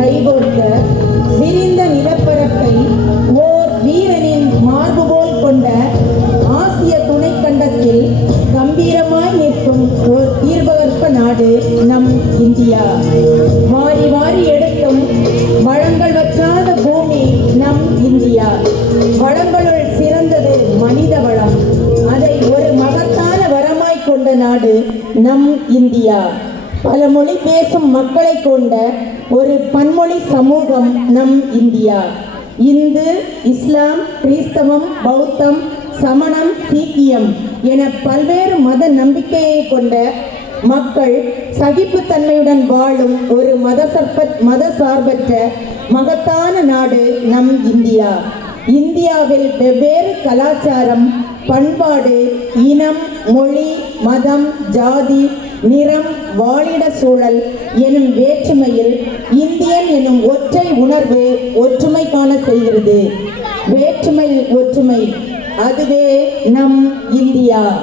கைகோர்க்க விரிந்த நிலப்பரப்பை ஓர் வீரனின் மார்பு போல் கொண்ட ஆசிய துணைக்கண்டத்தில் கம்பீரமாய் நிற்கும் ஓர் தீர்வகற்ப நாடு நம் இந்தியா. வாரி வாரி எடுக்கும் வளங்கள் வற்றாத பூமி நம் இந்தியா. வளங்களுள் சிறந்தது மனித வளம். அதை ஒரு மகத்தான வரமாய் கொண்ட நாடு நம் இந்தியா. பல மொழி பேசும் மக்களை கொண்ட ஒரு பன்மொழி சமூகம் நம் இந்தியா. இந்து இஸ்லாம் கிறிஸ்தவம் பௌத்தம் சமணம் சீக்கியம் என பல்வேறு மத நம்பிக்கையை கொண்ட மக்கள் சகிப்புத்தன்மையுடன் வாழும் ஒரு மத மத சார்பற்ற மகத்தான நாடு நம் இந்தியா. இந்தியாவில் வெவ்வேறு கலாச்சாரம் பண்பாடு இனம் மொழி மதம் ஜாதி நிறம் வாழிட சூழல் எனும் வேற்றுமையில் இந்தியன் எனும் ஒற்றை உணர்வு ஒற்றுமை காண செய்கிறது. வேற்றுமை ஒற்றுமை. அதுவே நம் இந்தியா.